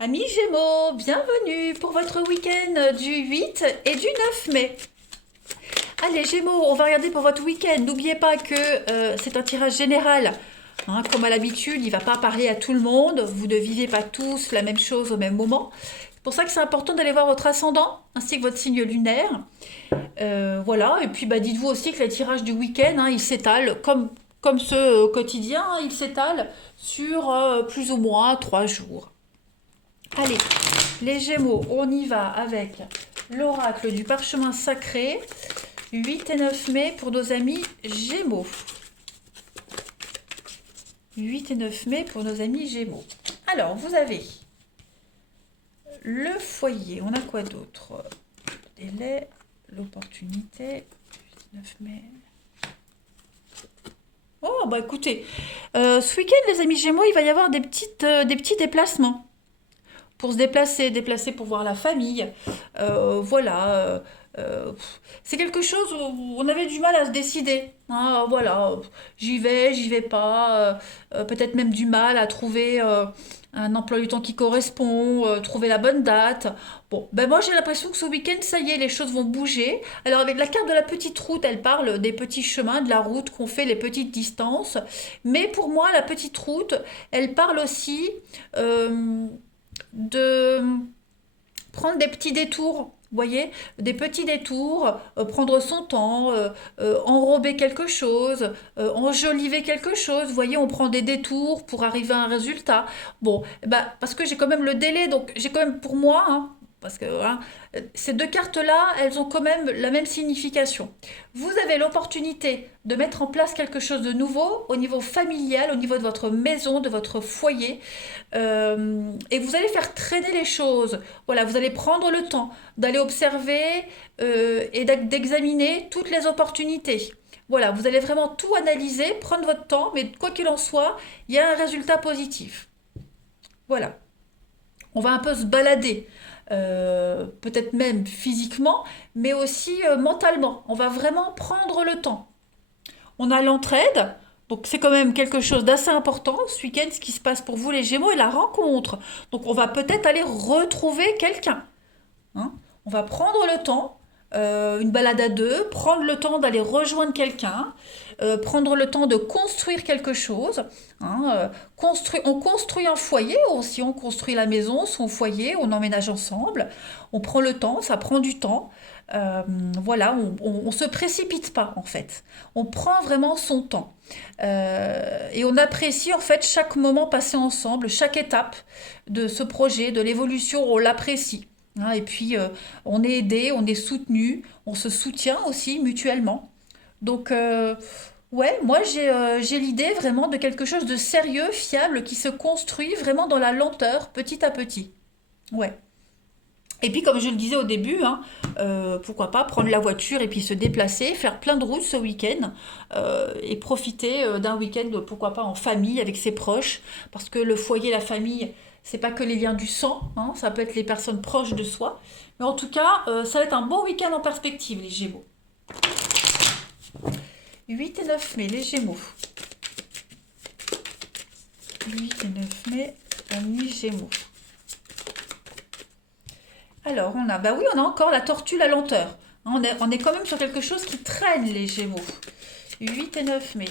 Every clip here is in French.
Amis Gémeaux, bienvenue pour votre week-end du 8 et du 9 mai. Allez Gémeaux, on va regarder pour votre week-end. N'oubliez pas que c'est un tirage général. Hein, comme à l'habitude, il ne va pas parler à tout le monde. Vous ne vivez pas tous la même chose au même moment. C'est pour ça que c'est important d'aller voir votre ascendant ainsi que votre signe lunaire. Voilà, et puis dites-vous aussi que les tirages du week-end, hein, ils s'étalent comme ceux quotidiens, hein, ils s'étalent sur plus ou moins 3 jours. Allez, les Gémeaux, on y va avec l'oracle du parchemin sacré, 8 et 9 mai pour nos amis Gémeaux. 8 et 9 mai pour nos amis Gémeaux. Alors, vous avez le foyer, on a quoi d'autre? Délai, l'opportunité, 9 mai. Oh, écoutez, ce week-end, les amis Gémeaux, il va y avoir des petits déplacements. Pour se déplacer pour voir la famille. Voilà. C'est quelque chose où on avait du mal à se décider. Hein, voilà, j'y vais pas. Peut-être même du mal à trouver un emploi du temps qui correspond, trouver la bonne date. Bon, moi j'ai l'impression que ce week-end, ça y est, les choses vont bouger. Alors avec la carte de la petite route, elle parle des petits chemins, de la route qu'on fait, les petites distances. Mais pour moi, la petite route, elle parle aussi de prendre des petits détours. Vous voyez, des petits détours, prendre son temps, enrober quelque chose, enjoliver quelque chose. Vous voyez, on prend des détours pour arriver à un résultat. Bon, parce que j'ai quand même le délai, donc j'ai quand même pour moi, hein, parce que voilà, ces deux cartes-là, elles ont quand même la même signification. Vous avez l'opportunité de mettre en place quelque chose de nouveau au niveau familial, au niveau de votre maison, de votre foyer, et vous allez faire traîner les choses. Voilà, vous allez prendre le temps d'aller observer et d'examiner toutes les opportunités. Voilà, vous allez vraiment tout analyser, prendre votre temps, mais quoi qu'il en soit, il y a un résultat positif. Voilà, on va un peu se balader, peut-être même physiquement, mais aussi mentalement. On va vraiment prendre le temps. On a l'entraide, donc c'est quand même quelque chose d'assez important ce week-end, ce qui se passe pour vous les Gémeaux et la rencontre. Donc on va peut-être aller retrouver quelqu'un. Hein. On va prendre le temps, une balade à deux, prendre le temps d'aller rejoindre quelqu'un, prendre le temps de construire quelque chose. Hein, on construit un foyer aussi, on construit la maison, son foyer, on emménage ensemble. On prend le temps, ça prend du temps. Euh, voilà, on se précipite pas en fait. On prend vraiment son temps. Et on apprécie en fait chaque moment passé ensemble, chaque étape de ce projet, de l'évolution, on l'apprécie. Hein, et puis, on est aidé, on est soutenu, on se soutient aussi mutuellement. Donc, ouais, moi j'ai l'idée vraiment de quelque chose de sérieux, fiable, qui se construit vraiment dans la lenteur, petit à petit. Ouais. Et puis, comme je le disais au début, hein, pourquoi pas prendre la voiture et puis se déplacer, faire plein de routes ce week-end et profiter d'un week-end, pourquoi pas en famille, avec ses proches, parce que le foyer, la famille, c'est pas que les liens du sang, hein, ça peut être les personnes proches de soi. Mais en tout cas, ça va être un bon week-end en perspective, les Gémeaux. 8 et 9 mai, les Gémeaux. 8 et 9 mai, la nuit Gémeaux. Alors, on a encore la tortue, la lenteur. Hein, on est quand même sur quelque chose qui traîne, les Gémeaux. 8 et 9 mai,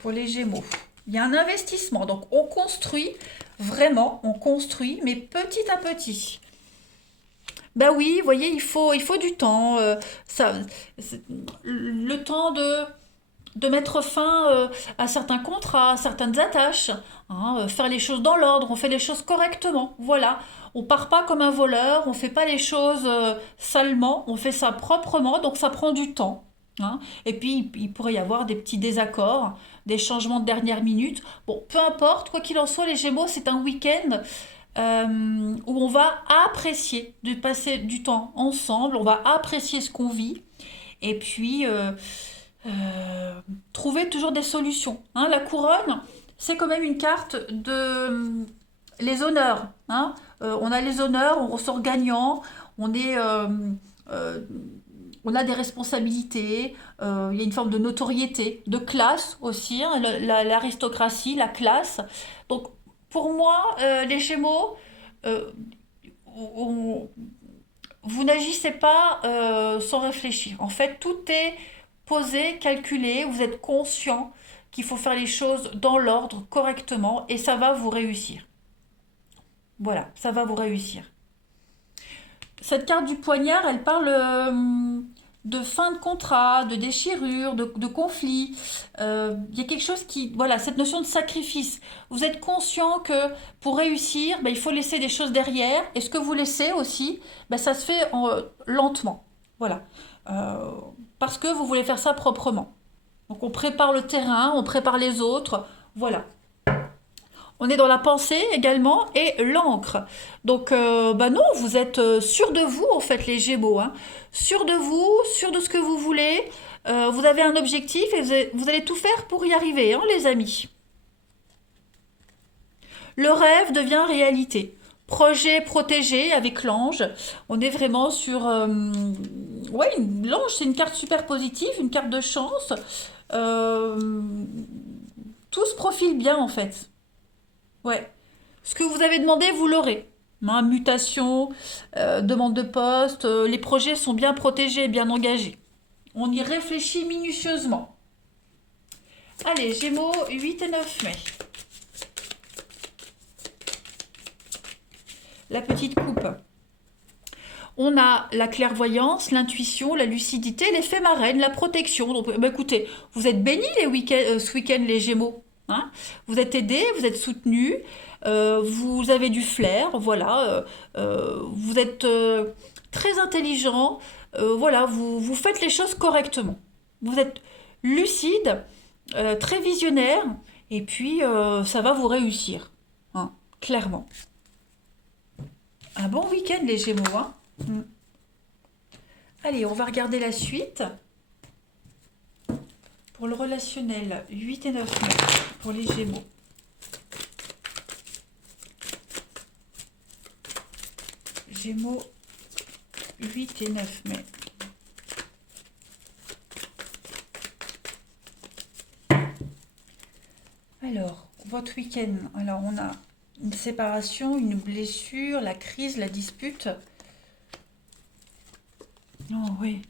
pour les Gémeaux. Il y a un investissement, donc on construit, vraiment, on construit, mais petit à petit. Oui, vous voyez, il faut du temps. Ça, le temps de mettre fin à certains contrats, à certaines attaches, hein, faire les choses dans l'ordre, on fait les choses correctement. Voilà, on part pas comme un voleur, on fait pas les choses salement, on fait ça proprement, donc ça prend du temps. Hein. Et puis il pourrait y avoir des petits désaccords, des changements de dernière minute. Bon, peu importe, quoi qu'il en soit, les Gémeaux, c'est un week-end où on va apprécier de passer du temps ensemble, on va apprécier ce qu'on vit, et puis trouver toujours des solutions. Hein. La couronne, c'est quand même une carte de les honneurs. Hein. On a les honneurs, on ressort gagnant, on est, euh, on a des responsabilités, il y a une forme de notoriété, de classe aussi, hein, l'aristocratie, la classe. Donc Pour moi, les Gémeaux, euh, on- vous n'agissez pas sans réfléchir. En fait, tout est posé, calculé, vous êtes conscient qu'il faut faire les choses dans l'ordre, correctement, et ça va vous réussir. Voilà, ça va vous réussir. Cette carte du poignard, elle parle de fin de contrat, de déchirure, de conflit. Il y a quelque chose qui... Voilà, cette notion de sacrifice. Vous êtes conscient que pour réussir, ben, il faut laisser des choses derrière. Et ce que vous laissez aussi, ben, ça se fait lentement. Voilà. Euh, Parce que vous voulez faire ça proprement. Donc on prépare le terrain, on prépare les autres. Voilà. On est dans la pensée également et l'encre. Donc, bah non, vous êtes sûr de vous en fait, les Gémeaux. Hein. Sûr de vous, sûr de ce que vous voulez. Vous avez un objectif et vous allez tout faire pour y arriver, hein, les amis. Le rêve devient réalité. Projet protégé avec l'ange. On est vraiment sur... ouais, l'ange, c'est une carte super positive, une carte de chance. Euh, Tout se profile bien en fait. Ouais. Ce que vous avez demandé, vous l'aurez. Hein, mutation, demande de poste, les projets sont bien protégés et bien engagés. On y réfléchit minutieusement. Allez, Gémeaux, 8 et 9 mai. La petite coupe. On a la clairvoyance, l'intuition, la lucidité, l'effet marraine, la protection. Donc, bah, écoutez, vous êtes bénis ce week-end, les Gémeaux. Hein. Vous êtes aidés, vous êtes soutenus, vous avez du flair, voilà. Vous êtes très intelligent, voilà. Vous faites les choses correctement. Vous êtes lucide, très visionnaire, et puis ça va vous réussir, hein, clairement. Un bon week-end, les Gémeaux, hein. Mm. Allez, on va regarder la suite. Pour le relationnel, 8 et 9 mai, pour les Gémeaux. Gémeaux, 8 et 9 mai. Alors, votre week-end, alors on a une séparation, une blessure, la crise, la dispute. Oh oui.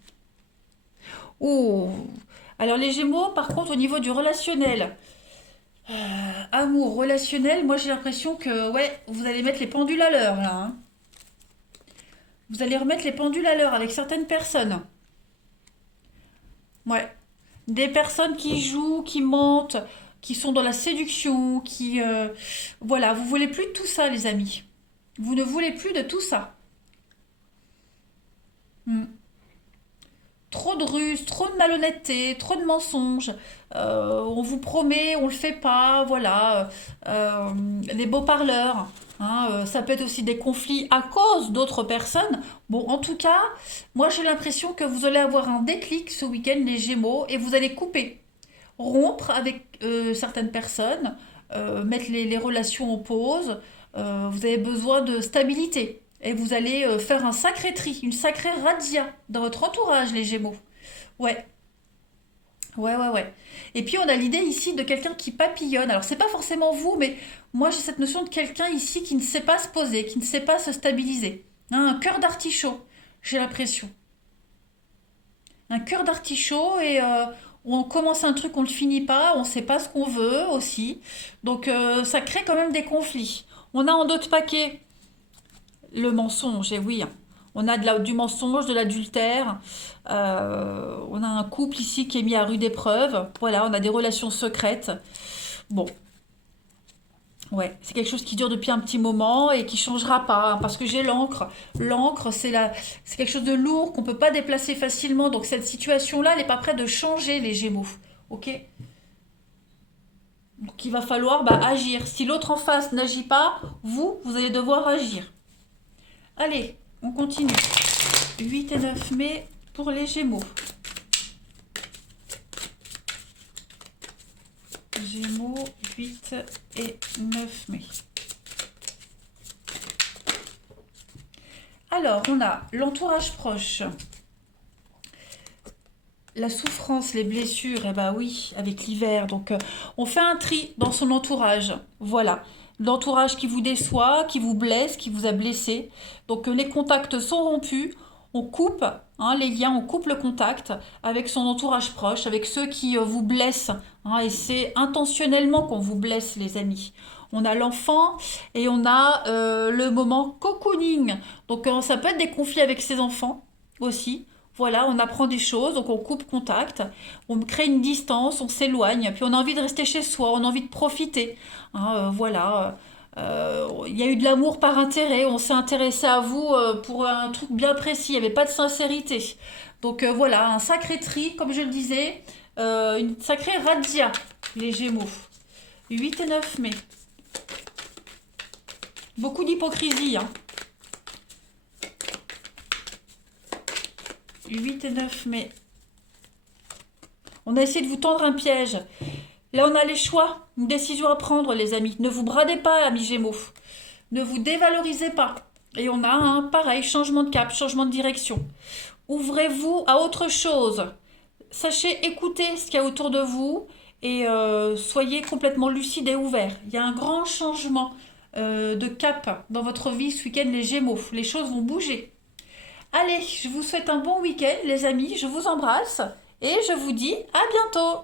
Oh. Alors les Gémeaux, par contre, au niveau du relationnel, amour, relationnel, moi j'ai l'impression que ouais, vous allez mettre les pendules à l'heure là. Hein. Vous allez remettre les pendules à l'heure avec certaines personnes. Ouais. Des personnes qui jouent, qui mentent, qui sont dans la séduction, qui... voilà, vous voulez plus de tout ça, les amis. Vous ne voulez plus de tout ça. Hmm. Trop de ruses, trop de malhonnêteté, trop de mensonges. On vous promet, on le fait pas, voilà. Les beaux parleurs. Hein, ça peut être aussi des conflits à cause d'autres personnes. Bon, en tout cas, moi j'ai l'impression que vous allez avoir un déclic ce week-end, les Gémeaux, et vous allez couper, rompre avec certaines personnes, mettre les relations en pause. Vous avez besoin de stabilité. Et vous allez faire un sacré tri, une sacrée razzia dans votre entourage, les Gémeaux. Ouais, ouais, ouais, ouais. Et puis on a l'idée ici de quelqu'un qui papillonne. Alors c'est pas forcément vous, mais moi j'ai cette notion de quelqu'un ici qui ne sait pas se poser, qui ne sait pas se stabiliser. Hein, un cœur d'artichaut, j'ai l'impression. Un cœur d'artichaut et on commence un truc, on ne le finit pas, on ne sait pas ce qu'on veut aussi. Donc ça crée quand même des conflits. On a en d'autres paquets le mensonge, et oui. Hein. On a du mensonge, de l'adultère. On a un couple ici qui est mis à rude épreuve. Voilà, on a des relations secrètes. Bon, ouais, c'est quelque chose qui dure depuis un petit moment et qui changera pas, hein, parce que j'ai l'encre. L'encre, c'est quelque chose de lourd qu'on peut pas déplacer facilement. Donc cette situation-là, elle n'est pas prête de changer, les Gémeaux. Ok? Donc il va falloir bah, agir. Si l'autre en face n'agit pas, vous allez devoir agir. Allez, on continue. 8 et 9 mai pour les Gémeaux. Gémeaux, 8 et 9 mai. Alors, on a l'entourage proche, la souffrance, les blessures, eh ben oui, avec l'hiver. Donc, on fait un tri dans son entourage. Voilà. l'entourage qui vous déçoit, qui vous blesse, qui vous a blessé. Donc les contacts sont rompus, on coupe les liens, on coupe le contact avec son entourage proche, avec ceux qui vous blessent. Et c'est intentionnellement qu'on vous blesse, les amis. On a l'enfant et on a le moment cocooning. Donc ça peut être des conflits avec ses enfants aussi. Voilà, on apprend des choses, donc on coupe contact, on crée une distance, on s'éloigne, puis on a envie de rester chez soi, on a envie de profiter. Voilà, il y a eu de l'amour par intérêt, on s'est intéressé à vous pour un truc bien précis, il n'y avait pas de sincérité. Donc voilà, un sacré tri, comme je le disais, une sacrée razzia, les Gémeaux. 8 et 9 mai. Beaucoup d'hypocrisie, hein. 8 et 9 mai. On a essayé de vous tendre un piège. Là, on a les choix, une décision à prendre, les amis. Ne vous bradez pas, amis Gémeaux. Ne vous dévalorisez pas. Et on a un pareil, changement de cap, changement de direction. Ouvrez-vous à autre chose. Sachez écouter ce qu'il y a autour de vous et soyez complètement lucide et ouvert. Il y a un grand changement de cap dans votre vie ce week-end, les Gémeaux. Les choses vont bouger. Allez, je vous souhaite un bon week-end, les amis. Je vous embrasse et je vous dis à bientôt.